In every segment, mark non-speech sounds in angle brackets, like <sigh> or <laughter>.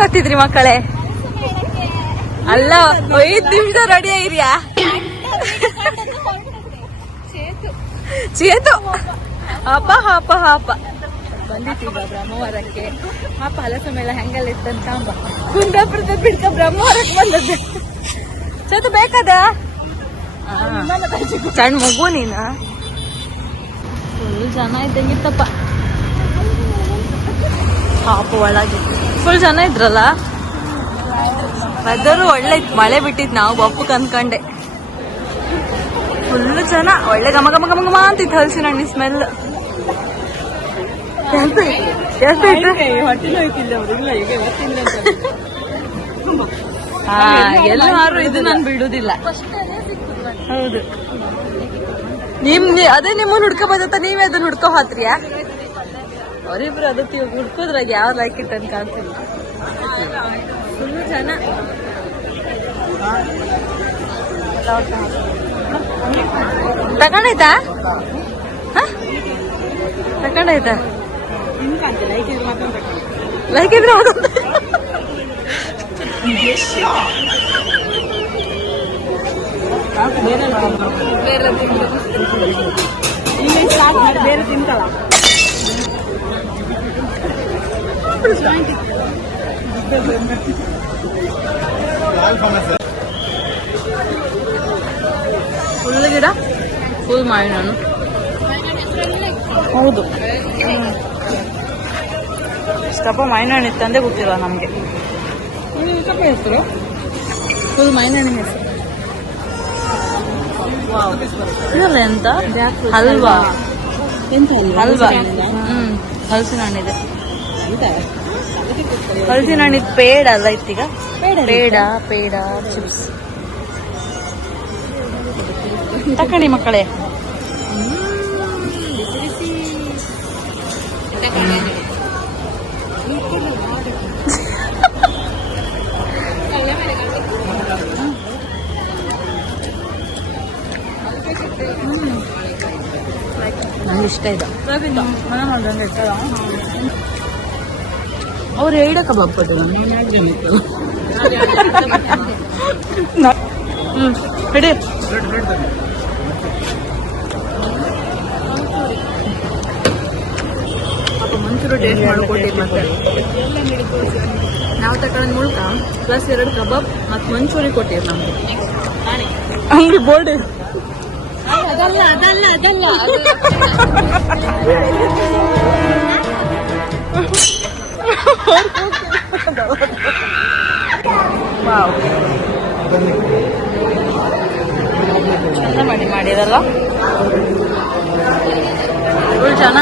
ಗೊತ್ತಿದ್ರಿ ಮಕ್ಕಳೇ? ಅಲ್ಲ, ಐದ್ ನಿಮಿಷ ರೆಡಿ ಆಗಿರಿಯಾ ಚೇತು. ಹಪ ಹಾಪ ಹಾಪ ಬಂದಿತ್ತೀಗ ಬ್ರಹ್ಮವರಕ್ಕೆ. ಹಲಸು ಮೇಲೆ ಹೆಂಗಲ್ಲ ಇತ್ತಂತ ಕುಂದಾಪುರದ ಬಿಡ್ಕ ಬ್ರಹ್ಮವರಕ್ಕೆ ಬಂದದ್ದು. ಚೇತು, ಬೇಕದ? ಸಣ್ಣ ಮಗು ನೀನ? ಫುಲ್ ಜನ ಇದ್ದಂಗಿತ್ತಪ್ಪ. ಪಾಪ ಒಳಗೆ. ಫುಲ್ ಜನ ಇದ್ರಲ್ಲ? ವೆದರು ಒಳ್ಳೆ ಇತ್ತು. ಮಳೆ ಬಿಟ್ಟಿದ್ ನಾವು ಬಪ್ಪು ಅನ್ಕಂಡೆ ಫುಲ್ ಜನ. ಒಳ್ಳೆ ಘಮ ಘಮ ಘಮ ಘಮ ಅಂತಿತ್ತು ಹಲಸಿನ ಹಣ್ಣಿ ಸ್ಮೆಲ್ ಎಲ್ಲಾರು ಇದು ನಾನು ಬಿಡುದಿಲ್ಲ. ಹೌದು. ನಿಮ್ ಅದೇ ನಿಮ್ಮನ್ನ ಹುಡ್ಕೋಬೋದ ಬಂದತ್ತ. ನೀವೇ ಅದನ್ನ ಹುಡ್ಕೋ ಹಾತ್ರಿಯಾ? ಅವರಿಬ್ರು ಅದಕ್ಕೆ ಹುಡ್ಕೋದ್ರಾಗ ಯಾವ ಲೈಕ್ ಅಂತ ಕಾಣ್ತಿಲ್ಲ. ಫುಲ್ ಜನ. ತಗೊಂಡಾಯ್ತಾ? ತಗೊಂಡಾಯ್ತಾ ಲೈಕ್ ಇದ್ರೆ ಬೇರೆ ಬೇರೆ ತಿಂತಲ್ಲ ಫುಲ್ ಗಿಡ ಫುಲ್ ಮಾಡಿ ನಾನು. ಹೌದು. ಸ್ವಲ್ಪ ಮೈನಣ್ಣು ಇತ್ತಂದೇ ಗೊತ್ತಿಲ್ಲ ನಮಗೆ. ಹೆಸರು ಫುಲ್ ಮೈನಣ್ಣಿನ ಹೆಸರು ಇದಲ್ಲ ಎಂತ? ಹಲ್ವಾ. ಎಂತ ಹಲ್ವಾ? ಹ್ಮ್. ಹಲಸಿನ ಹಣ್ಣಿದೆ ಹಲಸಿನ ಹಣ್ಣಿದ್ ಪೇಡ ಅಲ್ಲ ಇತ್ತೀಗ? ಪೇಡ ಪೇಡ ಚಿಪ್ಸ್ ತಕಣಿ ಮಕ್ಕಳೇ. ನಂಗೆ ಇಷ್ಟ ಇದೆ. ಮನೆ ಮಾಡ್ದಂಗೆ ಇರ್ತದ ಅವ್ರು ಹೇಳಕ್ಕ ಹ್ಮ್ ಹಿಡಿ ಪಾಪ ಮಂಚೂರು ಟೇಸ್ಟ್ ಮತ್ತೆ. ನಾವು ತಗೊಂಡ್ ಮುಳ್ಕ ಪ್ಲಸ್ ಎರಡು ಕಬಾಬ್ ಮತ್ತು ಮಂಚೂರಿ ಕೊಟ್ಟಿರು ನಮ್ಗೆ ಅಂಗಡಿ ಬೋರ್ಡ್. ಅದಲ್ಲ ಅದಲ್ಲ ಅದಲ್ಲ. <laughs> ಚಂದ ಮಾಡಿ ಮಾಡಿರಲ್ಲ ಫುಲ್ ಜನ?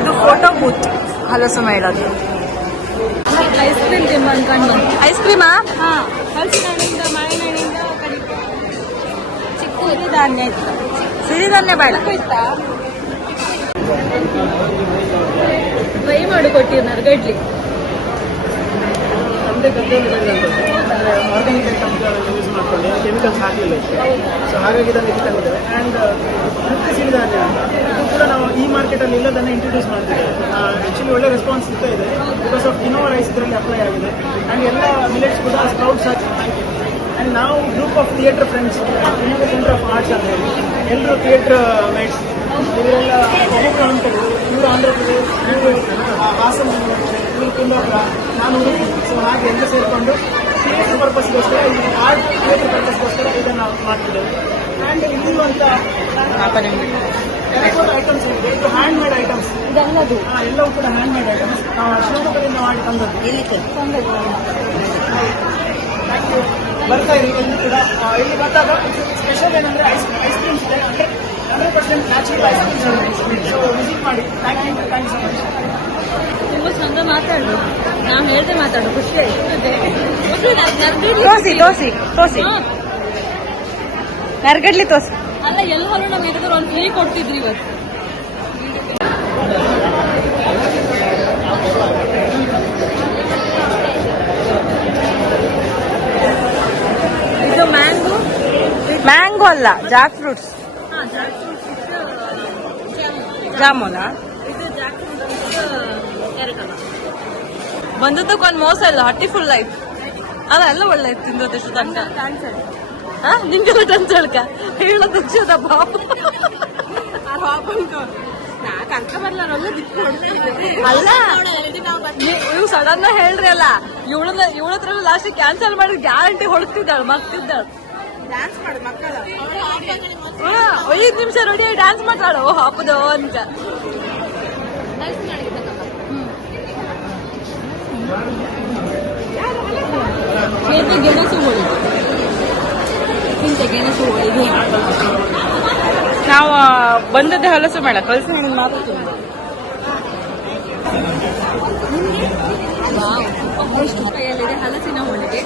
ಇದು ಫೋಟೋ ಬೂತ್ ಹಲಸು ಮೇಳದ್ದು ಐಸ್ ಕ್ರೀಮ್ ತಿಂಬ ಅನ್ಕೊಂಡು. ಬಂದು ಐಸ್ ಕ್ರೀಮಾ ಹಾಂ ಹಲಸಿನಹಣ್ಣಿಂದ ಮಾವಿನಹಣ್ಣಿಂದ ಕಡಿಮೆ. ಚಿಕ್ಕ ಧಾನ್ಯ ಇತ್ತು. ಸಿರಿಧಾನ್ಯ ಬೇಡ. ಇತ್ತಾ? ಟ್ರೈ ಮಾಡಿ ಕೊಟ್ಟಿರ್ ನಮ್ಮದೇ ಗದ್ದೆ ಆರ್ಗ್ಯಾನಿಕ್ ಐಟಮ್ಸ್ ಯೂಸ್ ಕೆಮಿಕಲ್ಸ್ ಹಾಕಲಿಲ್ಲ ಸೊ ಹಾಗಾಗಿ ಇದನ್ನು ಇದು ತಂದಿದ್ದೇವೆ ಆ್ಯಂಡ್ ಮುಖ್ಯ ಇದು ಕೂಡ ನಾವು ಈ ಮಾರ್ಕೆಟಲ್ಲಿ ಇಲ್ಲದನ್ನು ಇಂಟ್ರೊಡ್ಯೂಸ್ ಮಾಡ್ತಿದ್ದೇವೆ. ಆ್ಯಕ್ಚುಲಿ ಒಳ್ಳೆ ರೆಸ್ಪಾನ್ಸ್ ಸಿಗ್ತಾ ಇದೆ. ಬಿಕಾಸ್ ಆಫ್ ಇನೋವಾ ರೈಸ್ ಇದರಲ್ಲಿ ಅಪ್ಲೈ ಆಗಿದೆ. ಆ್ಯಂಡ್ ಎಲ್ಲ ವಿಲೇಜ್ ಕೂಡ ಸ್ಪ್ರೌಟ್ಸ್ ಹಾಕಿ ಆ್ಯಂಡ್ ನಾವು ಗ್ರೂಪ್ ಆಫ್ ಥಿಯೇಟರ್ ಫ್ರೆಂಡ್ಸ್ ಇನ್ನೊಂದು ಸೆಂಟರ್ ಆಫ್ ಆರ್ಟ್ಸ್ ಅಂತ ಹೇಳಿ ಎಲ್ಲರೂ ಥಿಯೇಟರ್ ಮೇಟ್ಸ್ ಇವರೆಲ್ಲ ಅಂಕಗಳು ಇವರು ಆಂಧ್ರ ಪ್ರದೇಶ್ ಇವರು ಹಾಸನ ಇವರು ಕುಂದಾಪುರ ನಾನು ಸೊ ಹಾಗೆ ಎಲ್ಲ ಸೇರಿಕೊಂಡು ಥಿಯೇಟರ್ ಪರ್ಪಸ್ಗೋಸ್ಕರ ಈ ಆರ್ಟ್ ಥಿಯೇಟರ್ ಪರ್ಪಸ್ಗೋಸ್ಕರ ಇದನ್ನು ನಾವು ಮಾಡ್ತಿದ್ದೇವೆ ಆ್ಯಂಡ್ ಇಲ್ಲಿರುವಂಥ ಐಟಮ್ಸ್ ಇದೆ ಇದು ಹ್ಯಾಂಡ್ ಮೇಡ್ ಐಟಮ್ಸ್ ಇದೆಲ್ಲದು ಎಲ್ಲವೂ ಕೂಡ ಹ್ಯಾಂಡ್ ಮೇಡ್ ಐಟಮ್ಸ್ ನಾವು ಶಿವಮೊಗ್ಗದಿಂದ ಮಾಡಿ ತಂದದ್ದು. ಥ್ಯಾಂಕ್ ಯು ಬರ್ತಾ ಇದೀವಿ ಎಂದು ಕೂಡ ಇಲ್ಲಿ ಬಂದಾಗ ಸ್ಪೆಷಲ್ ಏನಂದ್ರೆ ಐಸ್ ಐಸ್ ಕ್ರೀಮ್ಸ್ ಇದೆ. Hundred percent natural ice creams so visit ಮಾಡಿ. Thank you thank you so much ತುಂಬಾ ಚಂದ ಮಾತಾಡು ನಾವು ಹೇಳ್ದೆ ಮಾತಾಡು ಖುಷಿ ಆಯ್ತು. ತೋಸಿ ತೋಸಿ ತೋಸಿ ನರ್ಗಡ್ಲಿ ತೋಸಿ ಅಲ್ಲ ಎಲ್ಲರೂ ನಮ್ಗೆ ಒಂದು ಫ್ರೀ ಕೊಡ್ತಿದ್ರಿ ಇವತ್ತು ಇದು ಮ್ಯಾಂಗೋ ಚಿಕ್ಕು ಅಲ್ಲ ಜಾಕ್ ಫ್ರೂಟ್ಸ್ ಜಾಮೂನ? ಬಂದದ್ದಕ್ಕೆ ಒಂದು ಮೋಸ ಇಲ್ಲ ಹಟ್ಟಿ ಫುಲ್ ಲೈಫ್ ಅಲ್ಲ ಎಲ್ಲ ಒಳ್ಳೆ ಇತ್ತು ತಿಂದದಷ್ಟು ತನಕ. ಹಾ ನಿಂಗೆಲ್ಲ ಟಂಚಳ್ಕ ಹೇಳೋ ತಕ್ಷಣ ಬಾಬು. ನಾ ಕರ್ಕ ಬರ್ಲಾರಲ್ಲ ಅಲ್ಲ ನೀವು ಸಡನ್ ಹೇಳ್ರಿ ಅಲ್ಲ ಇವಳನ್ನ ಇವಳ ಹತ್ರ ಲಾಸ್ಟ್ ಕ್ಯಾನ್ಸಲ್ ಮಾಡಿ ಗ್ಯಾರಂಟಿ ಹೊಡ್ತಿದ್ದಾಳು ಮಗ್ತಿದ್ದಾಳು ಐದ್ ನಿಮಿಷ ರೆಡಿ ಡ್ಯಾನ್ಸ್ ಮಾಡ್ತಾಳು. ಓ ಹಬ್ಬದು ಅಂತ. ಕೇತೆ ಗೆಣಸು ನಾವು ಬಂದದ್ದೇ ಹಲಸು ಮೇಳ. ಕಲಸು ನಿಮ್ಗೆ ಮಾತಾಡ್ತೀವಿ ಹಲಸಿನ ಹೋಳಿಗೆ.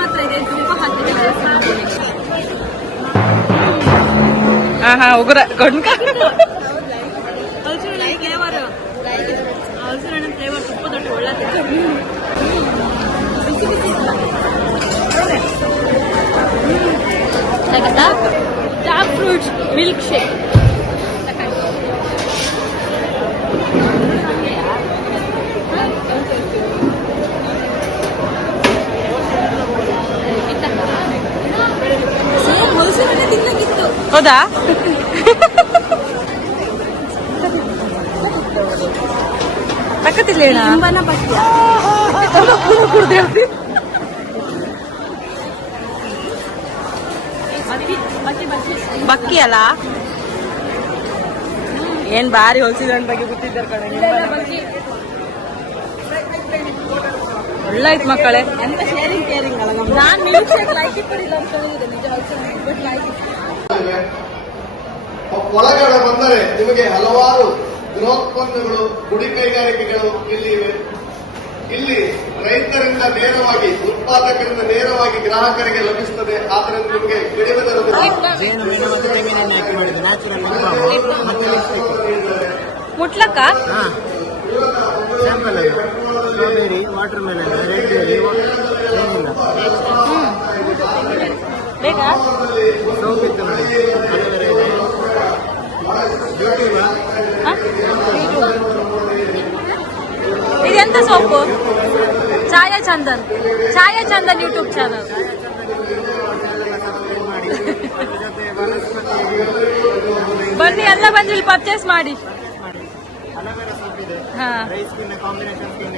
ಹತ್ರ ಇದೆ ತುಪ್ಪ ಹಾಕಿದೆ ಹಲಸಿನ ಹೋಳಿಗೆ ಹಾ ಹಾ ಉಗುರ ಗೊಂಡ್ಕ ಹಲಸಿನ ಫ್ಲೇವರ್ ಹಲಸಿನ ಫ್ಲೇವರ್ ತುಪ್ಪದೊಟ್ಟು ಒಳ್ಳೆ ಜಾಕ್ ಫ್ರೂಟ್ಸ್ ಮಿಲ್ಕ್ ಶೇಕ್ ಹೌದಾ? ಪಕ್ಕದಿಲ್ಲ ಹೇಳ? ತುಂಬಾನ ಪಕ್ಕ ಕುಡ್ದು ಹೇಳ್ತಿ ಬತ್ತಿ ಬತ್ತಿ ಬತ್ತಿ ಬಕ್ಕಿ ಅಲ್ಲ? ಏನ್ ಬಾರಿ ಹೊಲ್ಸಿದನ್ ಬಗ್ಗೆ ಗೊತ್ತಿದ್ದಾರೆ ಕಡೆ ಒಳ್ಳೆ ಮಕ್ಕಳೇ. ಎಂತ ಶೇರಿಂಗ್ ಕೇರಿಂಗ್ ಅಲ್ಲ ನಾನು ಮಿಲ್ಕ್ ಶೇಕ್ ಲೈಕ್ ಇಟ್ಟಿಲ್ಲ ಅಂತ ಹೇಳಿದೆ ನಿಜ ಹಲಸಿನ ಬಟ್ ಲೈಕ್ ಒಳಗಡೆ ಬಂದರೆ ನಿಮಗೆ ಹಲವಾರು ಗೃಹೋತ್ಪನ್ನಗಳು ಗುಡಿ ಕೈಗಾರಿಕೆಗಳು ಇಲ್ಲಿ ಇವೆ. ಇಲ್ಲಿ ರೈತರಿಂದ ನೇರವಾಗಿ ಉತ್ಪಾದಕರಿಂದ ನೇರವಾಗಿ ಗ್ರಾಹಕರಿಗೆ ಲಭಿಸುತ್ತದೆ ಆದ್ದರಿಂದ ನಿಮಗೆ ಕಡಿಮೆ ಮುಟ್ಲಕ್ಕ? Strawberry watermelon red berry ಏನಿಲ್ಲ. ಬೇಕಾ ಸೋಪ್ ಇತ್ತು ನೋಡಿ. ಅಲೋವೆರಾ ಇದೆ. ಯೂಟ್ಯೂಬ್ ಇದೆಂತ soap Chhaya Chandan Chhaya Chandan YouTube channel ಬನ್ನಿ ಎಲ್ಲ ಬಂದು ಇಲ್ಲಿ ಪರ್ಚೇಸ್ ಮಾಡಿ. ಕಾಂಬಿನೇಷನ್ ಸ್ಕಿನ್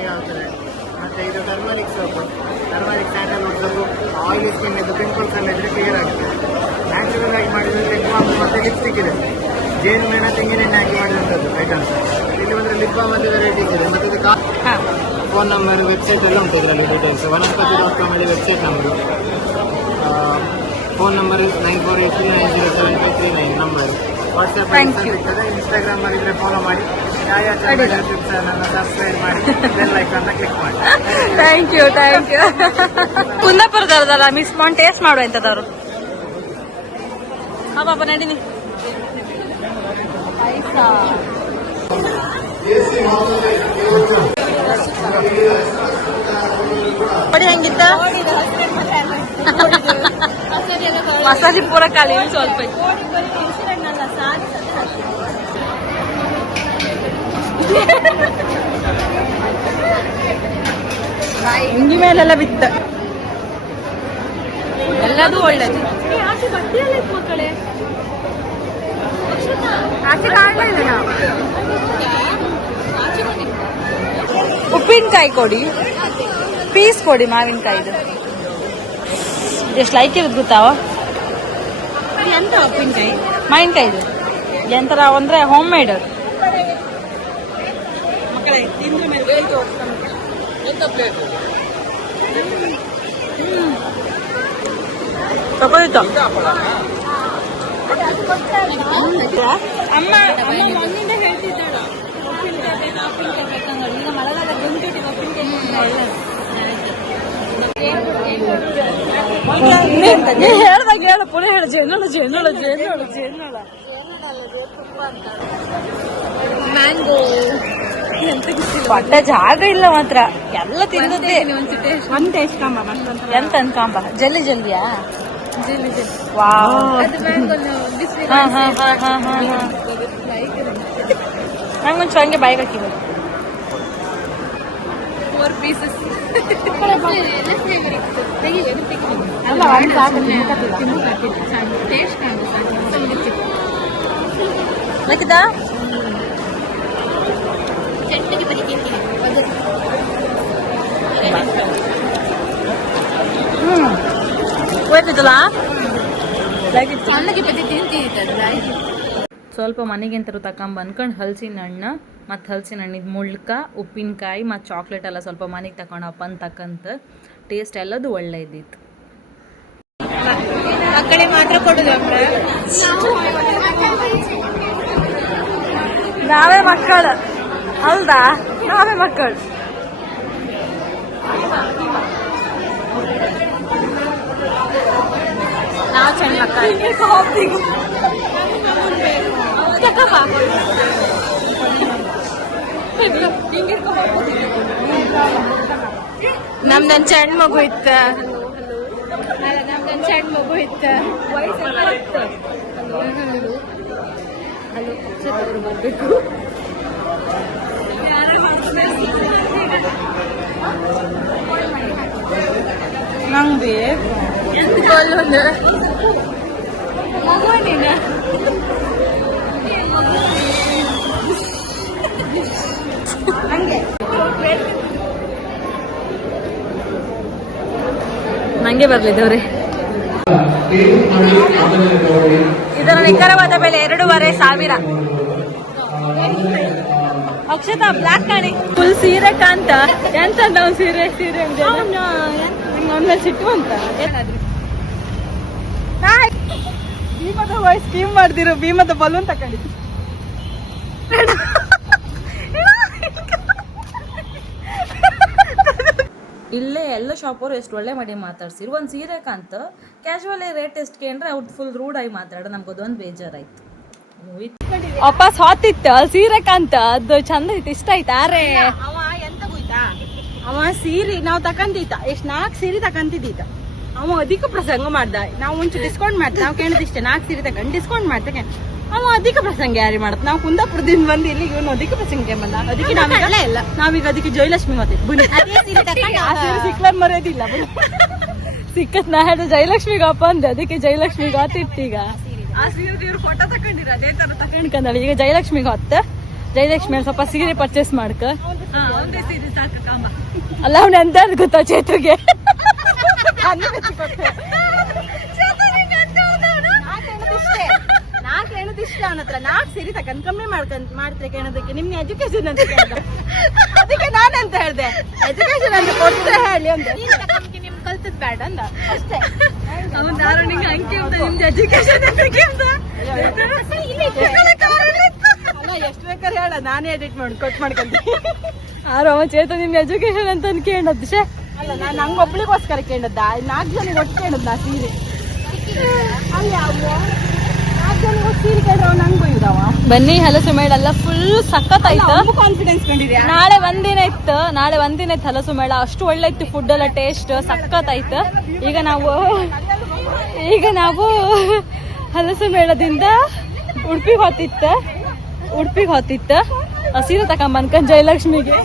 ಮತ್ತೆ ಇದು turmeric soap turmeric sandalwood soap oily skin ಇದು ಪಿಂಪಲ್ಸ್ ಎಲ್ಲ ಇದ್ರೆ ಕ್ಲಿಯರ್ ಆಗುತ್ತೆ ನ್ಯಾಚುರಲ್ ಆಗಿ ಮಾಡಿದ್ರೆ ಲಿಪ್ ಬಾಮ್ ಮತ್ತೆ ಲಿಪ್ಸ್ಟಿಕ್ ಇದೆ ಜೇನು ಮೇಣ ತೆಂಗಿನೆಣ್ಣೆ ಹಾಕಿ ಮಾಡಿದಂಥದ್ದು ಐಟಮ್ಸ್ ಇಲ್ಲಿ ಬಂದ್ರೆ ಲಿಪ್ ಬಾಮ್ ಅಲ್ಲಿ ವೆರೈಟೀಸ್ ಇದೆ ಮತ್ತೆ ಇದು ಹಾ. ಫೋನ್ ನಂಬರ್ ವೆಬ್ಸೈಟ್ ಎಲ್ಲ ಉಂಟು ಇದರಲ್ಲಿ ಡೀಟೇಲ್ಸ್ ವನಸ್ಪತಿ ಡಾಟ್ ಕಾಮ್ ಅಲ್ಲಿ ವೆಬ್ಸೈಟ್ ನಮ್ಮದು phone number nine four eight three nine zero seven five three nine number WhatsApp. ಸಿಗ್ತದೆ ಇನ್ಸ್ಟಾಗ್ರಾಮ್ ಅಲ್ಲಿ ಇದ್ರೆ ಫಾಲೋ ಮಾಡಿ. ಯಾವ ಚಾನಲ್ ಸಬ್ಸ್ಕ್ರೈಬ್ ಮಾಡಿ. ಬೆಲ್ ಐಕಾನ್ ಕ್ಲಿಕ್ ಮಾಡಿ. ಥ್ಯಾಂಕ್ ಯು ಥ್ಯಾಂಕ್ ಯು ಕುಂದಾಪುರದವ್ರದಲ್ಲ ಮಿಕ್ಸ್ ಮಾಡಿ ಟೇಸ್ಟ್ ಮಾಡುವ ಹಾಂ ಹಾ ಪಾಪ ನಡೀನಿ. ನೋಡಿ ಹೆಂಗಿತ್ತ? ಮಸಾಜಿ ಪೂರ ಖಾಲಿ. ಸ್ವಲ್ಪ. ಹಿಂಗಿ ಮೇಲೆಲ್ಲ ಬಿತ್ತ. ಎಲ್ಲದೂ ಒಳ್ಳೇದು. ಆಚೆ ಕಾಣಲಿಲ್ಲ ನಾವು. ಉಪ್ಪಿನಕಾಯಿ ಕೊಡಿ. ಪೀಸ್ ಕೊಡಿ ಮಾವಿನಕಾಯಿದು. ಎಷ್ಟು ಲೈಕ್ ಇರೋದು ಗೊತ್ತಾವ ಎಂತ ಉಪ್ಪಿನಕಾಯಿ? ಮಾವಿನಕಾಯಿದು. ಎಂತರ ಅಂದ್ರೆ ಹೋಮ್. ಮೇಡ್ ತಗೋಯ್ತು? ಅಮ್ಮ ಅಮ್ಮ ಮೊನ್ನಿಂದ ಹೇಳ್ತಿದ್ದಾಳು ಉಪ್ಪಿನಕಾಯಿ ಬೇಕಾ ಉಪ್ಪಿನಕಾಯಿ ಬೇಕಂದ್ರೆ ಈಗ ಮಳೆಗಾಲ ಗಂಟೆಗೆ ಉಪ್ಪಿನಕಾಯಿ ನೀ ಹೇಳ್ದಾಗ ಹೇಳು ಪುನಃ ಹೇಳು ಜೇನೋಳ ಜೇನೋಳ ಜೇನೋಳ ಜೇನೋಳ ಮ್ಯಾಂಗೋ ಪಟ್ಟ ಜಾಗ ಇಲ್ಲ ಮಾತ್ರ ಎಲ್ಲ ತಿಂದದ್ದೇ ಒಂದ್ ಟೇಸ್ಟ್ ಕಮ್ಮ ಮತ್ತೊಂದು ಎಂತ ಅನ್ಕಾಂಬ ಜಲ್ದಿ ಜಲ್ದಿಯಾ ಜಿಲ್ಲಿ ಜಿಲ್ಲಿ ವಾವ್ ಅದು ಮ್ಯಾಂಗೋ ಬಿಸಿ ಹಾ ಹಾ ಹಾ ಹಾ ಹಾ ಹಾ ನಂಗೊಂಚು ಹಂಗೆ ಬಾಯಿಗೆ ಹಾಕಿದ್ರು ಫೋರ್ ಪೀಸಸ್ ಚಟ್ನಿಗೆ ಬರೀ ತಿಂತೀನಿ ಹ್ಮ್. ಸಣ್ಣಗೆ ಬರೀ ತಿಂತೀನಿ ಸ್ವಲ್ಪ ಮನೆಗೆಂತರು ತಕೊಂಬ ಅನ್ಕೊಂಡು ಹಲಸಿನ ಹಣ್ಣು ಮತ್ತು ಹಲಸಿನ ಹಣ್ಣಿದ ಮುಳ್ಕ ಉಪ್ಪಿನಕಾಯಿ ಮತ್ತು ಚಾಕ್ಲೇಟ್ ಎಲ್ಲ ಸ್ವಲ್ಪ ಮನೆಗೆ ತಗೊಂಡಪ್ಪ ಅಂತ ತಕ್ಕಂತ ಟೇಸ್ಟ್ ಎಲ್ಲದು ಒಳ್ಳೆ ಇದ್ದಿತ್ತು. ಮಕ್ಕಳಿಗೆ ಮಾತ್ರ ಕೊಡುದು ನಾವೇ ಮಕ್ಕಳು. ಹೌದಾ? ನಾವೇ ಮಕ್ಕಳು. ನಾವು <laughs> ಚೆನ್ನ ನಮ್ದೊಂದ್ ಸಣ್ಣ ಮಗು ಇತ್ತ. ನಮ್ದೊಂದ್ ಸಣ್ಣ ಮಗು ಇತ್ತ ನಂಗೆ ಕೊಲ್ಲೊಂದು ಬರ್ಲಿ ದೇವ್ರೆ. ಇದರ ನಿಖರವಾದ ಬೆಲೆ ಎರಡೂವರೆ ಸಾವಿರ. ಅಕ್ಷತಾ ಬ್ಲಾಕ್ ಕಾಣಿ. ಫುಲ್ ಸೀರೆ ಕಾಂತ ಎಂತ ನಾವು ಸೀರೆ? ಸೀರೆ ಆಮೇಲೆ ಸಿಟ್ಟು ಅಂತ. ಭೀಮದ ವಾಯ್ಸ್ ಸ್ಕೀಮ್ ಮಾಡ್ದಿರೋ ಭೀಮದ ಬಲೂನ್ ತಕೊಂಡಿದ್ದು ಇಲ್ಲೇ ಎಲ್ಲ ಶಾಪವರು ಎಷ್ಟು ಒಳ್ಳೆ ಮಾಡಿ ಮಾತಾಡ್ಸಿರು ಒಂದು ಸೀರೆ ಕಾಂತ ಕ್ಯಾಶುವಲ್ ರೇಟ್ ಎಷ್ಟು ಕೇಂದ್ರೆ ಅವ್ರದ್ದು ಫುಲ್ ರೂಡ್ ಆಗಿ ಮಾತಾಡ, ನಮ್ಗೆ ಅದೊಂದು ಬೇಜಾರಾಯ್ತು. ವಾಪಸ್ ಹೊತ್ತಿತ್ತು ಸೀರೆ ಕಾಂತ, ಅದು ಚಂದ ಇತ್ತು, ಇಷ್ಟ ಆಯ್ತು? ಆರೆ ಅವ ಎಂತ ಗೊತ್ತಾ? ಅವ ಸೀರೆ ನಾವು ತಕಂತಿದ್ದ, ಎಷ್ಟ್ ನಾಲ್ಕು ಸೀರೆ ತಕಂತಿದ್ದ. ಅವ ಅಧಿಕ ಪ್ರಸಂಗ ಮಾಡ್ದ. ನಾವು ಮುಂಚೆ ಡಿಸ್ಕೌಂಟ್ ಮಾಡ್ತ, ನಾವು ಕೇಳಿದಿಷ್ಟೇ ನಾಲ್ಕು ಸೀರೆ ತಗೊಂಡು ಡಿಸ್ಕೌಂಟ್ ಮಾಡ್ತೇನೆ ಅವ ಅಧಿಕ ಪ್ರಸಂಗ ಯಾರಿ ಮಾಡತ್ ನಾವು ಕುಂದಾಪುರದಿಂದ ಬಂದು ಇಲ್ಲಿ ಇವನು ಅಧಿಕ ಪ್ರಸಂಗ ಬಂದ. ಅದಕ್ಕೆ ನಾವೀಗ ಇಲ್ಲ. ನಾವೀಗ ಅದಕ್ಕೆ ಜಯಲಕ್ಷ್ಮಿ ಮತ್ತೆ ಬನ್ನಿ. ಮರೆಯೋದಿಲ್ಲ. <laughs> ಸಿಕ್ಕತ್ <laughs> ನಾ ಹೇಳ ಜಯಲಕ್ಷ್ಮಿ ಗಪ್ಪ ಅಂದೆ ಅದಕ್ಕೆ ಜಯಲಕ್ಷ್ಮಿ ದೇವ್ರ ಫೋಟೋ ತಕೊಂಡಿರ ಅದೇ ತರ ತಗೊಂಡ್ಕಂದಳ ಈಗ ಜಯಲಕ್ಷ್ಮಿಗೆ ಹೊತ್ತ. ಜಯಲಕ್ಷ್ಮಿ ಸ್ವಲ್ಪ ಸೀರೆ ಪರ್ಚೇಸ್ ಮಾಡ್ಕ. ಅಲ್ಲ ಅವ್ನ ಎಂತ ಗೊತ್ತಾ ಚೇತುಗೆ <laughs> ಹೇಳೋದಿಷ್ಟ ಅವನ ಹತ್ರ ನಾಲ್ಕು ಸೀರೆ ತಕೊಂಡ್ ಕಮ್ಮಿ ಮಾಡ್ಕೊಂಡ್ ಮಾಡ್ತಾರೆ ಕೇಳೋದಕ್ಕೆ? ನಿಮ್ಗೆ ಎಜುಕೇಶನ್ ಅಂತ ಕೇಳ್ದ. ಅದಕ್ಕೆ ನಾನಂತ ಹೇಳ್ದೆ? ಎಜುಕೇಶನ್ ಅಂತ ಕೊಡ್ತಾರೆ ಹೇಳಿ ಅಂತ ನಿಮ್ ಕಲ್ತದ್ ಬೇಡ ಅಂದ? ಅಷ್ಟೇ. ಅವ್ನ ಧಾರಣಿಗೆ ಅಂಕಿ ಅಂತ ನಿಮ್ದು ಎಜುಕೇಶನ್ ಎಷ್ಟು ಬೇಕಾದ್ರೆ ಹೇಳ ನಾನೇ ಎಡಿಟ್ ಮಾಡಿ ಕೊಟ್ ಮಾಡ್ಕೊಂತೀನಿ. ಆರೋ ಚೇತ ನಿಮ್ಮ ಎಜುಕೇಶನ್ ಅಂತ ಕೇಳದ್ ಶೇ ಅಲ್ಲ ನಾನು ನಂಗೆ ಒಬ್ಳಿಗೋಸ್ಕರ ಕೇಳದ್ದ ನಾಲ್ಕು ಜನ ಒಟ್ಟು ಕೇಳದ್ದ ಸೀರೆ? ಅಲ್ಲಿ ಬನ್ನಿ ಹಲಸು ಮೇಳ ಎಲ್ಲ ಫುಲ್ ಸಖತ್ ಆಯ್ತು ಕಾನ್ಫಿಡೆನ್ಸ್ ನಾಳೆ ಒಂದಿನ ಇತ್ತು ನಾಳೆ ಒಂದಿನ ಇತ್ತು ಹಲಸು ಮೇಳ. ಅಷ್ಟು ಒಳ್ಳೆ ಇತ್ತು ಫುಡ್ ಎಲ್ಲ ಟೇಸ್ಟ್ ಸಖತ್ ಆಯ್ತು ಈಗ ನಾವು ಈಗ ನಾವು ಹಲಸು ಮೇಳದಿಂದ ಉಡುಪಿಗೆ ಹೊತ್ತಿತ್ತ ಉಡುಪಿಗೆ ಹೊತ್ತಿತ್ತ ಸೀರೆ ತಕೊಂಬನ್ಕೊಂಡ್ ಜಯಲಕ್ಷ್ಮಿಗೆ.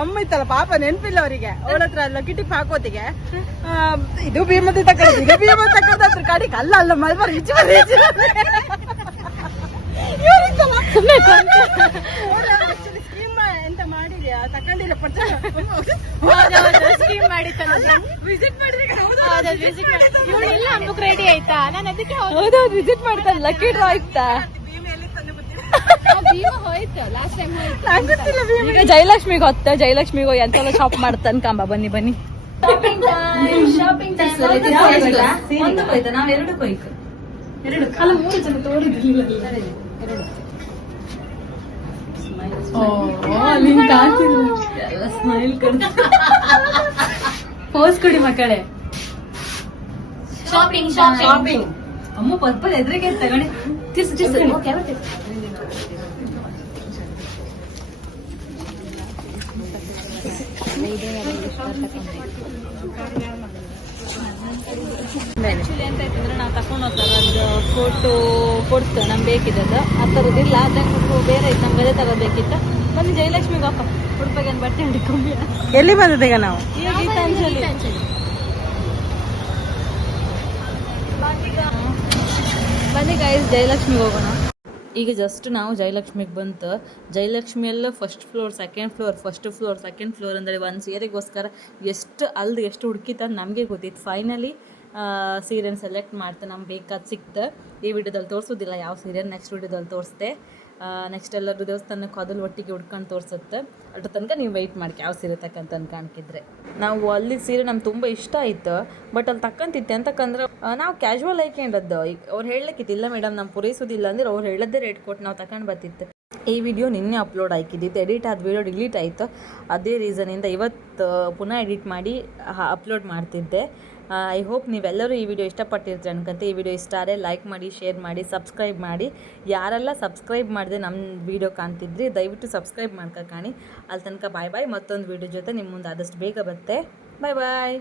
ಅಮ್ಮ ಇತ್ತಲ್ಲ ಪಾಪ ನೆನ್ಪಿಲ್ಲ ಅವರಿಗೆ. ಅವಳ ಹತ್ರ ಅಲ್ಲ ಕಿಟಿಕ್ ಹಾಕೋತಿಗೆ ಇದು ಭೀಮತಿ ತಕ್ಕ ಈಗ ಭೀಮತಿ ತಕ್ಕಂತ ಅದ್ರ ಕಡೆಗೆ ಅಲ್ಲ ಅಲ್ಲ ಮಲ್ಬಾರ್ ಹೆಚ್ಚು ಎಂತ ಮಾಡಿದ್ಯಾ? ತಕೊಂಡಿಲ್ಲ ಸ್ಕೀಮ್ ಮಾಡಿತ್ತಲ್ಲ ವಿಸಿಟ್ ಮಾಡಿದ್ರೆ? ಇಲ್ಲ ಅಮ್ಮಕ್ ರೆಡಿ ಆಯ್ತಾ? ನಾನು ಅದಕ್ಕೆ ಹೌದೌದು ವಿಸಿಟ್ ಮಾಡ್ತಾರೆ ಲಕ್ಕಿ ಡ್ರಾ ಇತ್ತಾ ಭೀಮ ಹೋಯ್ತು ಲಾಸ್ಟ್ ಟೈಮ್ ಹೋಯ್ತು ಗೊತ್ತಿಲ್ಲ ಈಗ ಜಯಲಕ್ಷ್ಮಿಗೆ ಹೊತ್ತ ಜಯಲಕ್ಷ್ಮಿಗೆ ಎಂತೆಲ್ಲ ಶಾಪ್ ಮಾಡ್ತಾನೆ ಕಾಂಬ ಬನ್ನಿ ಬನ್ನಿ. ಒಂದು ಕೊಯ್ತ ನಾವ್ ಎರಡು ಕೊಯ್ಕು ಎರಡು. ಅಲ್ಲ ಮೂರು ಜನ ತೋರಿದಿಲ್ಲ ಎಲ್ಲ ಸ್ಮೈಲ್ ಪೋಸ್ ಕೊಡಿ ಮಕ್ಕಳೇ. ಶಾಪಿಂಗ್ ಶಾಪಿಂಗ್ ಅಮ್ಮ ಪರ್ಪಲ್ ಎದುರಿಗೆ ತಗೊಂಡಿ ತಿರ್ಸು ತಿರ್ಸು. ಆಕ್ಚುಲಿ ಎಂತ ಆಯ್ತಂದ್ರೆ ನಾವು ಹೋಗ್ತಾರೆ ಒಂದು ಫೋಟೋ ಕೊಡ್ತು ನಮ್ಗೆ ಬೇಕಿದ್ದದ್ದು ಆ ಥರದ್ದಿಲ್ಲ ಬೇರೆ ಇತ್ತು ನಮ್ಗೆ ಅದೇ ತಗೋಬೇಕಿತ್ತು. ಬನ್ನಿ ಜಯಲಕ್ಷ್ಮಿಗೆ ಹೋಗೋಣ ಉಡುಪಿಗೆ ಏನು ಬಟ್ಟೆ ಕಮ್ಮಿ. ಎಲ್ಲಿ ಬಂದದ ಈಗ ನಾವು? ಈಗ ಗೀತಾಂಜಲಿ. ಬನ್ನಿ ಗೈಸ್ ಜಯಲಕ್ಷ್ಮಿಗೆ ಹೋಗೋಣ. ಈಗ ಜಸ್ಟ್ ನಾವು ಜಯಲಕ್ಷ್ಮಿಗೆ ಬಂತು ಜಯಲಕ್ಷ್ಮಿಯಲ್ಲ first floor second floor first floor second floor ಅಂದರೆ ಒಂದು ಸೀರೆಗೋಸ್ಕರ ಎಷ್ಟು ಅಲ್ದು ಎಷ್ಟು ಹುಡುಕಿತ ನಮಗೆ ಗೊತ್ತಿತ್ತು. ಫೈನಲಿ ಸೀರೆನ ಸೆಲೆಕ್ಟ್ ಮಾಡ್ತಾ ನಮ್ಗೆ ಬೇಕಾದ ಸಿಕ್ತು. ಈ ವಿಡಿಯೋದಲ್ಲಿ ತೋರಿಸೋದಿಲ್ಲ, ಯಾವ ಸೀರೆ ನೆಕ್ಸ್ಟ್ ವಿಡಿಯೋದಲ್ಲಿ ತೋರಿಸ್ದೆ. ನೆಕ್ಸ್ಟ್ ಎಲ್ಲರೂ ದೇವಸ್ಥಾನಕ್ಕೆ ಹೋದಲ್ಲಿ ಒಟ್ಟಿಗೆ ಉಡ್ಕೊಂಡು ತೋರಿಸುತ್ತೆ. ಅದ್ರ ತನಕ ನೀವು ವೆಯ್ಟ್ ಮಾಡ್ಕೆ. ಯಾವ ಸೀರೆ ತಕ್ಕಂತ ಕಾಣ್ಕಿದ್ರೆ. ನಾವು ಅಲ್ಲಿ ಸೀರೆ ನಮ್ಗೆ ತುಂಬ ಇಷ್ಟ ಆಯಿತು ಬಟ್ ಅಲ್ಲಿ ತಕ್ಕಂತಿತ್ತೆ. ಅಂತಕ್ಕಂದ್ರೆ ನಾವು ಕ್ಯಾಶುವಲ್ ಹಾಕ್ಯಂಡದ್ದು ಈಗ ಅವ್ರು ಹೇಳಕ್ಕಿತ್ತು ಇಲ್ಲ ಮೇಡಮ್ ನಾವು ಪೂರೈಸೋದಿಲ್ಲ. ಅಂದ್ರೆ ಅವ್ರು ಹೇಳದ್ದೇ ರೇಟ್ ಕೊಟ್ಟು ನಾವು ತಕೊಂಡು ಬರ್ತಿತ್ತು. ಈ ವಿಡಿಯೋ ನಿನ್ನೆ ಅಪ್ಲೋಡ್ ಹಾಕಿದ್ದಿತ್ತು ಎಡಿಟ್ ಆದ ವಿಡಿಯೋ ಡಿಲೀಟ್ ಆಯಿತು. ಅದೇ ರೀಸನಿಂದ ಇವತ್ತು ಪುನಃ ಎಡಿಟ್ ಮಾಡಿ ಅಪ್ಲೋಡ್ ಮಾಡ್ತಿದ್ದೆ. ಐ ಹೋಪ್ ನೀವೆಲ್ಲರೂ ಈ ವಿಡಿಯೋ ಇಷ್ಟಪಟ್ಟಿರ್ತೀರಿ. ಅನ್ಕಂತ ಈ ವಿಡಿಯೋ ಇಷ್ಟ ಆದರೆ ಲೈಕ್ ಮಾಡಿ ಶೇರ್ ಮಾಡಿ ಸಬ್ಸ್ಕ್ರೈಬ್ ಮಾಡಿ. ಯಾರೆಲ್ಲ ಸಬ್ಸ್ಕ್ರೈಬ್ ಮಾಡಿದೆ ನಮ್ಮ ವಿಡಿಯೋ ಕಾಣ್ತಿದ್ರಿ, ದಯವಿಟ್ಟು ಸಬ್ಸ್ಕ್ರೈಬ್ ಮಾಡ್ಕೊ ಕಾಣಿ. ಅಲ್ಲಿ ತನಕ ಬಾಯ್ ಬಾಯ್ ಮತ್ತೊಂದು ವಿಡಿಯೋ ಜೊತೆ ನಿಮ್ಮ ಮುಂದೆ ಆದಷ್ಟು ಬೇಗ ಬರುತ್ತೆ. ಬಾಯ್ ಬಾಯ್